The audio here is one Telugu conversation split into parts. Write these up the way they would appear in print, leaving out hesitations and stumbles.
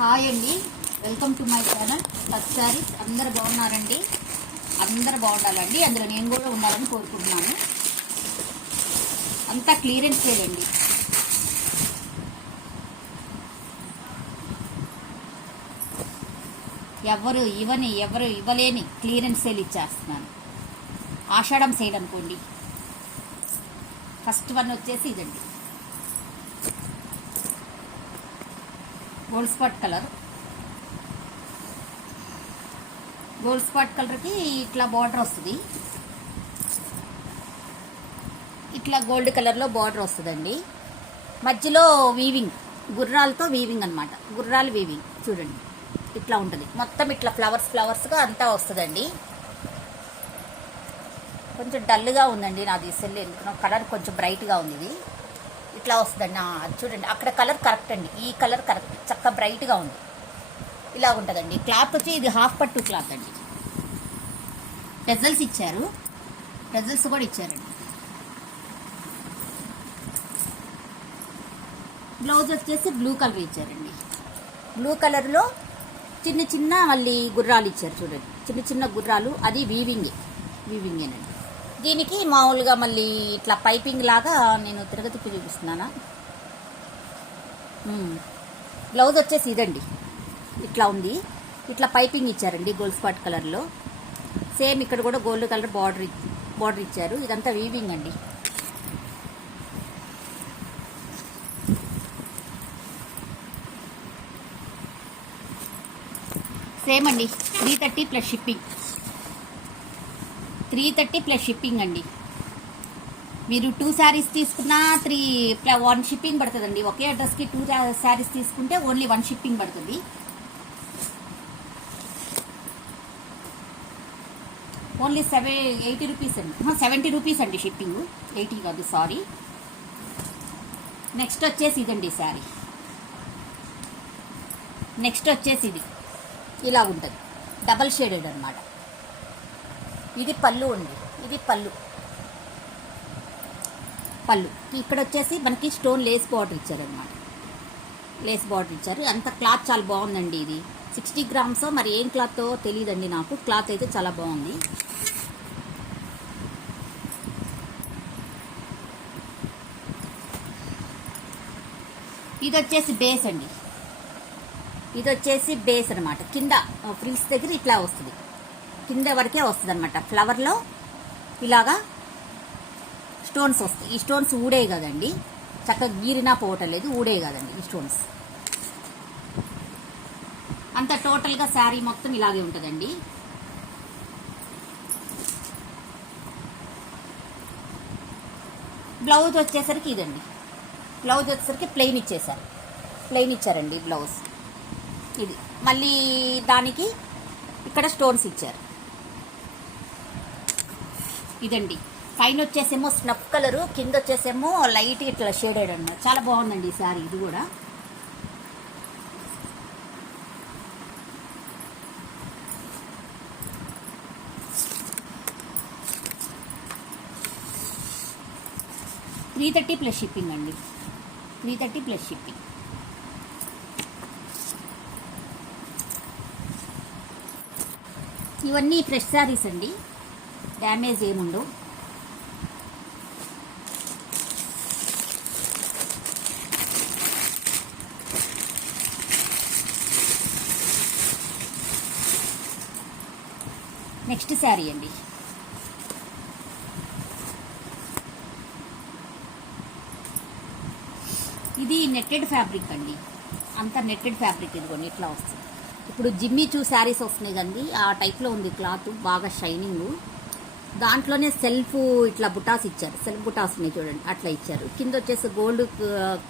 హాయ్ అండి, welcome to my channel touch saris. అందరు బాగున్నారండి? అందరు బాగుండాలండి, అందులో నేను కూడా ఉండాలని కోరుకుంటున్నాను. అంతా క్లియరెన్స్ చేయండి. ఎవరు ఇవ్వలేని క్లియరెన్స్ సేల్ ఇచ్చేస్తున్నాను. ఆషాఢం సేల్ అనుకోండి. ఫస్ట్ వన్ వచ్చేసి ఇదండి, గోల్డ్ స్పాట్ కలర్కి ఇట్లా బార్డర్ వస్తుంది. ఇట్లా గోల్డ్ కలర్లో బార్డర్ వస్తుందండి. మధ్యలో వీవింగ్, గుర్రాలతో వీవింగ్ అనమాట. గుర్రాలు వీవింగ్ చూడండి, ఇట్లా ఉంటుంది. మొత్తం ఇట్లా ఫ్లవర్స్గా అంతా వస్తుందండి. కొంచెం డల్గా ఉందండి నాది సెల్, ఎందుకు కలర్ కొంచెం బ్రైట్గా ఉంది. ఇది ఇట్లా వస్తుందండి. చూడండి, అక్కడ కలర్ కరెక్ట్ అండి, ఈ కలర్ కరెక్ట్, చక్కగా బ్రైట్గా ఉంది. ఇలా ఉంటుందండి. క్లాత్ వచ్చి ఇది హాఫ్ పట్టు క్లాత్ అండి. టెజల్స్ ఇచ్చారు, టెజల్స్ కూడా ఇచ్చారండి. బ్లౌజ్ వచ్చేసి బ్లూ కలర్ ఇచ్చారండి. బ్లూ కలర్లో చిన్న మళ్ళీ గుర్రాలు ఇచ్చారు చూడండి, చిన్న గుర్రాలు. అది వీవింగేనండి. దీనికి మామూలుగా మళ్ళీ ఇట్లా పైపింగ్ లాగా నేను తిరగతిప్పి చూపిస్తున్నానా. బ్లౌజ్ వచ్చేసి ఇదండి, ఇట్లా ఉంది. ఇట్లా పైపింగ్ ఇచ్చారండి గోల్డ్ స్పాట్ కలర్లో. సేమ్ ఇక్కడ కూడా గోల్డ్ కలర్ బార్డర్ ఇచ్చారు. ఇదంతా వీవింగ్ అండి. సేమ్ అండి, 330 ప్లస్ షిప్పింగ్. 330 ప్లస్ షిప్పింగ్ అండి. మీరు 2 శారీస్ తీసుకున్నా 1 షిప్పింగ్ పడుతుందండి. ఒకే అడ్రస్కి 2 శారీస్ తీసుకుంటే ఓన్లీ 1 షిప్పింగ్ పడుతుంది. ఓన్లీ 80 రూపీస్ అండి, 70 రూపీస్ అండి షిప్పింగ్. 80 కాదు, సారీ. నెక్స్ట్ వచ్చేసి ఇదండి శారీ. నెక్స్ట్ వచ్చేసి ఇది ఇలా ఉంటుంది, డబల్ షేడెడ్ అనమాట. ఇది పళ్ళు అండి, ఇది పళ్ళు. ఇక్కడ వచ్చేసి మనకి స్టోన్ లేస్ బార్డర్ ఇచ్చారనమాట. లేస్ బార్డర్ ఇచ్చారు. అంత క్లాత్ చాలా బాగుందండి. ఇది 60 గ్రామ్స్ మరి ఏం క్లాత్ తెలియదండి నాకు. క్లాత్ అయితే చాలా బాగుంది. ఇది వచ్చేసి బేస్ అండి. ఇది వచ్చేసి బేస్ అనమాట. కింద ఫ్రిల్స్ దగ్గర ఇట్లా వస్తుంది, కింద వరకే వస్తుంది అనమాట. ఫ్లవర్లో ఇలాగా స్టోన్స్ వస్తాయి. ఈ స్టోన్స్ ఊడే కదండి, చక్కగా గీరినా పోవటం లేదు, ఊడే కదండి ఈ స్టోన్స్. అంత టోటల్గా శారీ మొత్తం ఇలాగే ఉంటుందండి. బ్లౌజ్ వచ్చేసరికి ఇదండి. బ్లౌజ్ వచ్చేసరికి ప్లెయిన్ ఇచ్చారండి బ్లౌజ్. ఇది మళ్ళీ దానికి ఇక్కడ స్టోన్స్ ఇచ్చారు. ఇదండి, పైన వచ్చేసేమో స్నఫ్ కలరు, కింద వచ్చేసేమో లైట్ ఇట్లా షేడెడ్ అన్నమాట. చాలా బాగుందండి ఈ శారీ. ఇది కూడా $330 ప్లస్ షిప్పింగ్ అండి. 330 ప్లస్ షిప్పింగ్. ఇవన్నీ ఫ్రెష్ శారీస్ అండి, డ్యామేజ్ ఏముండవు. నెక్స్ట్ శారీ అండి. ఇది నెట్టెడ్ ఫ్యాబ్రిక్ అండి, అంతా నెట్టెడ్ ఫ్యాబ్రిక్. ఇదిగోండి ఇట్లా వస్తుంది. ఇప్పుడు జిమ్మీ చూ శారీస్ వస్తున్నాయి కదండి, ఆ టైప్లో ఉంది క్లాత్, బాగా షైనింగ్. దాంట్లోనే సెల్ఫ్ ఇట్లా బుటాస్ ఇచ్చారు. సెల్ఫ్ బుటాస్ ఉన్నాయి చూడండి, అట్లా ఇచ్చారు. కింద వచ్చేసి గోల్డ్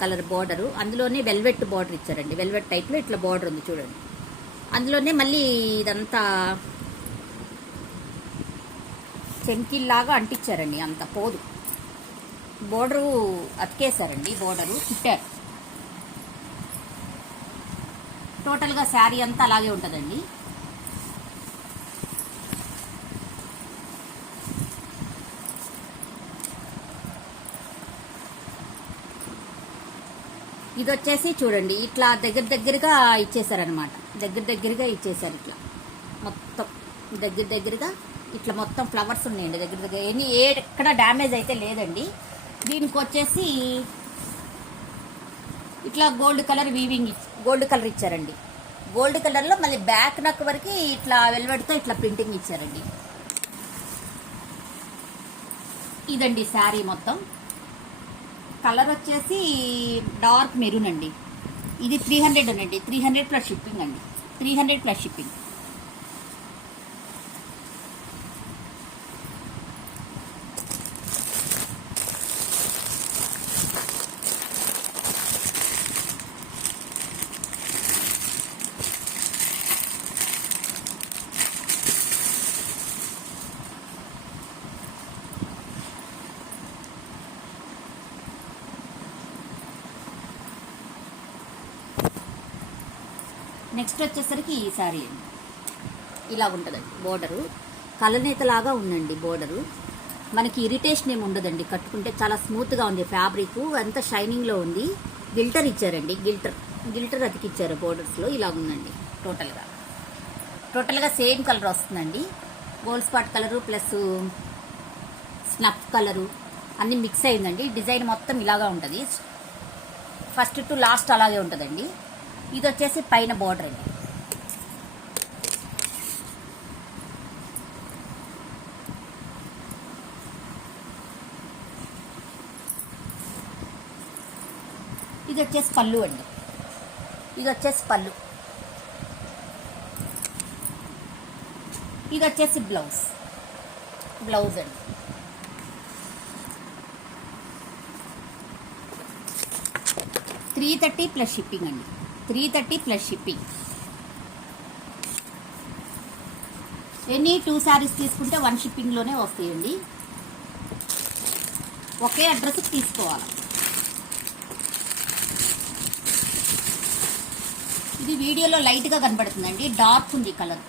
కలర్ బార్డరు, అందులోనే వెల్వెట్ బార్డర్ ఇచ్చారండి. వెల్వెట్ టైప్లో ఇట్లా బార్డర్ ఉంది చూడండి. అందులోనే మళ్ళీ ఇదంతా చెంకిల్లాగా అంటించారండి, అంత పోదు. బోర్డరు అతికేశారండి, బోర్డరు కుట్టారు. టోటల్గా శారీ అంతా అలాగే ఉంటుందండి. ఇది ఇది వచ్చేసి చూడండి ఇట్లా దగ్గరగా ఇచ్చేసారనమాట. దగ్గరగా ఇచ్చేసారు ఇట్లా మొత్తం దగ్గరగా ఇట్లా మొత్తం ఫ్లవర్స్ ఉన్నాయండి దగ్గర ఎక్కడ డ్యామేజ్ అయితే లేదండి. దీనికి వచ్చేసి ఇట్లా gold colour weaving gold colour ఇచ్చారండి. గోల్డ్ కలర్లో మళ్ళీ బ్యాక్ నెక్ వరకు ఇట్లా వెల్వెట్తో ఇట్లా ప్రింటింగ్ ఇచ్చారండి. ఇదండి శారీ మొత్తం. కలర్ వచ్చేసి డార్క్ మెరూన్ అండి. ఇది 300 అండి. 300 ప్లస్ షిప్పింగ్ అండి. 300 ప్లస్ షిప్పింగ్. నెక్స్ట్ వచ్చేసరికి ఈ శారీ అండి. ఇలా ఉంటుందండి బోర్డరు. కలనేతలాగా ఉందండి బోర్డరు. మనకి ఇరిటేషన్ ఏమి ఉండదండి. కట్టుకుంటే చాలా స్మూత్గా ఉంది. ఫ్యాబ్రిక్ అంతా షైనింగ్లో ఉంది. గిల్టర్ ఇచ్చారండి. గిల్టర్ అతికిచ్చారు బోర్డర్స్లో. ఇలా ఉందండి టోటల్గా సేమ్ కలర్ వస్తుందండి. Gold spot colour plus snuff colour అన్నీ మిక్స్ అయిందండి. డిజైన్ మొత్తం ఇలాగా ఉంటుంది. ఫస్ట్ టు లాస్ట్ అలాగే ఉంటుందండి. ఇది వచ్చేసి పైన బోర్డర్ అండి. ఇది వచ్చేసి పళ్ళు అండి. ఇది వచ్చేసి పళ్ళు. ఇది వచ్చేసి బ్లౌజ్ అండి. $330 ప్లస్ షిప్పింగ్ అండి. 330 ప్లస్ షిప్పింగ్. ఎనీ 2 శారీస్ తీసుకుంటే 1 షిప్పింగ్లోనే వస్తాయండి. ఒకే అడ్రస్కి తీసుకోవాలి. ఇది వీడియోలో లైట్గా కనబడుతుందండి. డార్క్ ఉంది కలర్.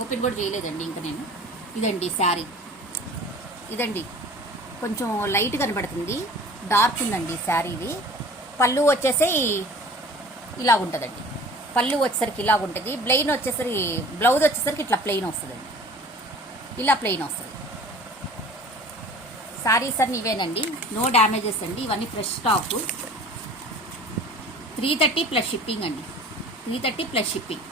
ఓపెన్ కూడా చేయలేదండి ఇంకా నేను. ఇదండి శారీ. ఇదండి కొంచెం లైట్ కనబడుతుంది. డార్క్ ఉందండి శారీ. ఇది పళ్ళు వచ్చేసి ఇలా ఉంటుందండి. పళ్ళు వచ్చేసరికి ఇలా ఉంటుంది. బ్లౌజ్ వచ్చేసరికి ఇట్లా ప్లెయిన్ వస్తుందండి. ఇలా ప్లెయిన్ వస్తుంది. శారీస్ అన్నీ ఇవేనండి. నో డ్యామేజెస్ అండి. ఇవన్నీ ఫ్రెష్ స్టాక్. 330 ప్లస్ షిప్పింగ్ అండి. 330 ప్లస్ షిప్పింగ్.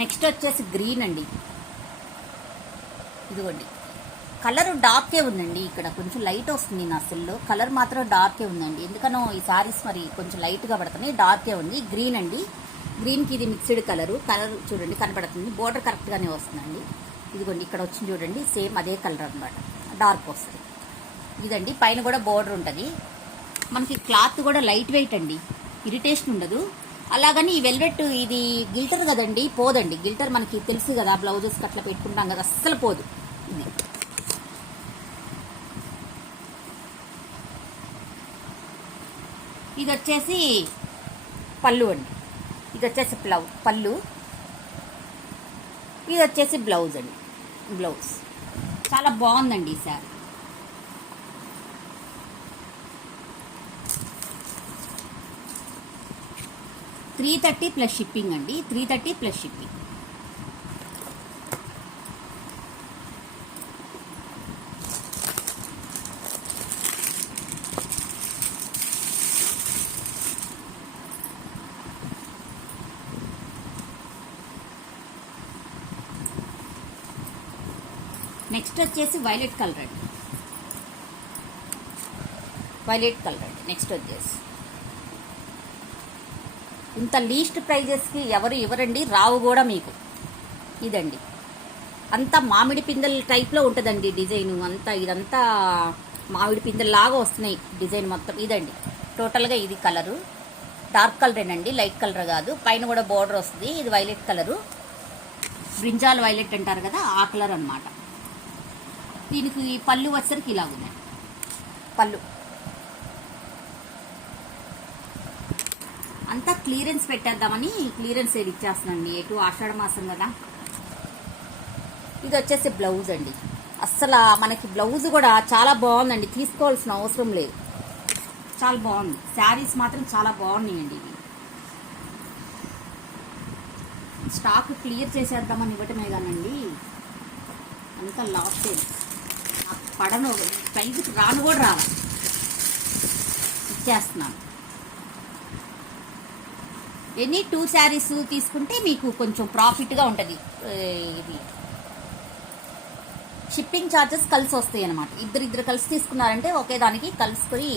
నెక్స్ట్ వచ్చేసి గ్రీన్ అండి. ఇదిగోండి కలర్ డార్కే ఉందండి. ఇక్కడ కొంచెం లైట్ వస్తుంది నా సెల్లో. కలర్ మాత్రం డార్కే ఉందండి. ఎందుకనో ఈ సారీస్ మరి కొంచెం లైట్గా పడుతున్నాయి. డార్కే ఉంది. గ్రీన్ అండి. గ్రీన్కి ఇది మిక్స్డ్ కలర్ చూడండి కనపడుతుంది. బోర్డర్ కరెక్ట్గానే వస్తుందండి. ఇదిగోండి ఇక్కడ వచ్చింది చూడండి. సేమ్ అదే కలర్ అనమాట. డార్క్ వస్తుంది. ఇదండి పైన కూడా బోర్డర్ ఉంటుంది. మనకి క్లాత్ కూడా లైట్ వెయిట్ అండి. ఇరిటేషన్ ఉండదు. అలాగని ఈ వెల్వెట్ ఇది గిల్టర్ కదండి, పోదండి. గిల్టర్ మనకి తెలుసు కదా, బ్లౌజెస్కి అట్లా పెట్టుకుంటాం కదా, అస్సలు పోదు. ఇది వచ్చేసి పళ్ళు అండి. ఇది వచ్చేసి పళ్ళు. ఇది వచ్చేసి బ్లౌజ్ అండి. బ్లౌజ్ చాలా బాగుందండి ఈ శారీ. $330 ప్లస్ షిప్పింగ్ అండి. 330 ప్లస్ షిప్పింగ్. నెక్స్ట్ వచ్చేసి వైలెట్ కలర్ అండి. నెక్స్ట్ వచ్చేసి ఇంత లీస్ట్ ప్రైజెస్కి ఎవరు ఇవ్వరండి, రావు కూడా మీకు. ఇదండి అంతా మామిడి పిందెల టైప్లో ఉంటుందండి డిజైన్ అంతా. ఇదంతా మామిడి పిందెల్లాగా వస్తున్నాయి డిజైన్ మొత్తం. ఇదండి టోటల్గా ఇది కలరు. డార్క్ కలరేనండి, లైట్ కలర్ కాదు. పైన కూడా బోర్డర్ వస్తుంది. ఇది వైలెట్ కలరు. బ్రింజాల్ వైలెట్ అంటారు కదా, ఆ కలర్ అనమాట. దీనికి పళ్ళు వచ్చరికి ఇలా ఉంది. పళ్ళు అంతా క్లియరెన్స్ పెట్టేద్దామని క్లియరెన్స్ సేల్ ఇచ్చేస్తున్నాండి. ఎటు ఆషాఢ మాసం కదా. ఇది వచ్చేసి బ్లౌజ్ అండి. అస్సలు మనకి బ్లౌజ్ కూడా చాలా బాగుందండి, తీసుకోవాల్సిన అవసరం లేదు. చాలా బాగుంది. శారీస్ మాత్రం చాలా బాగున్నాయండి. ఇవి స్టాక్ క్లియర్ చేసేద్దామని ఇవ్వటమే కానండి, అంతా లాస్ అయింది. నాకు పడను, పైకి రాను కూడా రావాలి, ఇచ్చేస్తున్నాను. ఎనీ 2 శారీస్ తీసుకుంటే మీకు కొంచెం ప్రాఫిట్గా ఉంటుంది. ఇది షిప్పింగ్ ఛార్జెస్ కలిసి వస్తాయి అనమాట. ఇద్దరు కలిసి తీసుకున్నారంటే ఒకే దానికి కలుసుకొని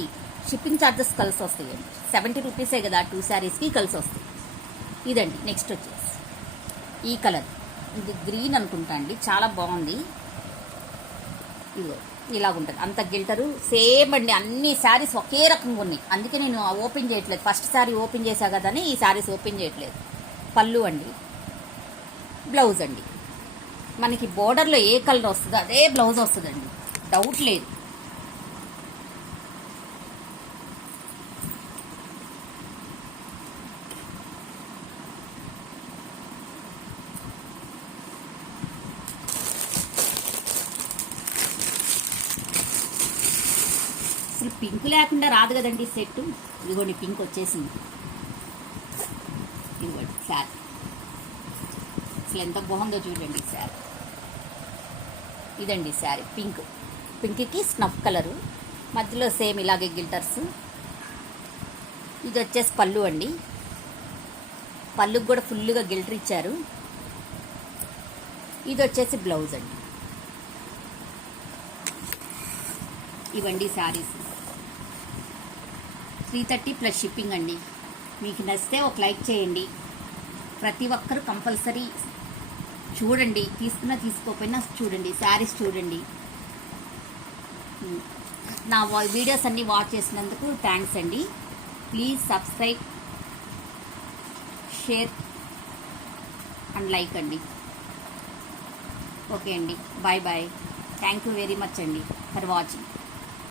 షిప్పింగ్ ఛార్జెస్ కలిసి వస్తాయి. 70 రూపీసే కదా 2 శారీస్కి కలిసి వస్తాయి. ఇదండి. నెక్స్ట్ వచ్చేసి ఈ కలర్, ఇది గ్రీన్ అనుకుంటా అండి, చాలా బాగుంది. ఇదిగో ఇలాగుంటుంది, అంత గిల్టరు సేమ్ అండి. అన్ని శారీస్ ఒకే రకంగా ఉన్నాయి, అందుకే నేను ఓపెన్ చేయట్లేదు. ఫస్ట్ శారీ ఓపెన్ చేశా కదా అని ఈ శారీస్ ఓపెన్ చేయట్లేదు. పళ్ళు అండి, బ్లౌజ్ అండి. మనకి బోర్డర్లో ఏ కలర్ వస్తుందో అదే బ్లౌజ్ వస్తుందండి, డౌట్ లేదు. అసలు పింక్ లేకుండా రాదు కదండి సెట్. ఇదిగోండి పింక్ వచ్చేసింది. ఇదిగోండి శారీ, అసలు ఎంత బాగుందో చూడండి శారీ. ఇదండి శారీ, పింక్. పింక్కి స్నఫ్ కలరు, మధ్యలో సేమ్ ఇలాగే గిల్టర్స్. ఇది వచ్చేసి పళ్ళు అండి. పళ్ళుకి కూడా ఫుల్గా గిల్టర్ ఇచ్చారు. ఇది వచ్చేసి బ్లౌజ్ అండి. ఇవండి శారీస్. 330 ప్లస్ షిప్పింగ్ అండి. మీకు నచ్చితే ఒక లైక్ చేయండి. ప్రతి ఒక్కరు కంపల్సరీ చూడండి, తీసుకున్నా తీసుకోకపోయినా చూడండి, శారీస్ చూడండి. నా వీడియోస్ అన్నీ వాచ్ చేసినందుకు థ్యాంక్స్ అండి. Please subscribe, share and like అండి. ఓకే అండి, bye bye. Thank you very much అండి ఫర్ వాచింగ్.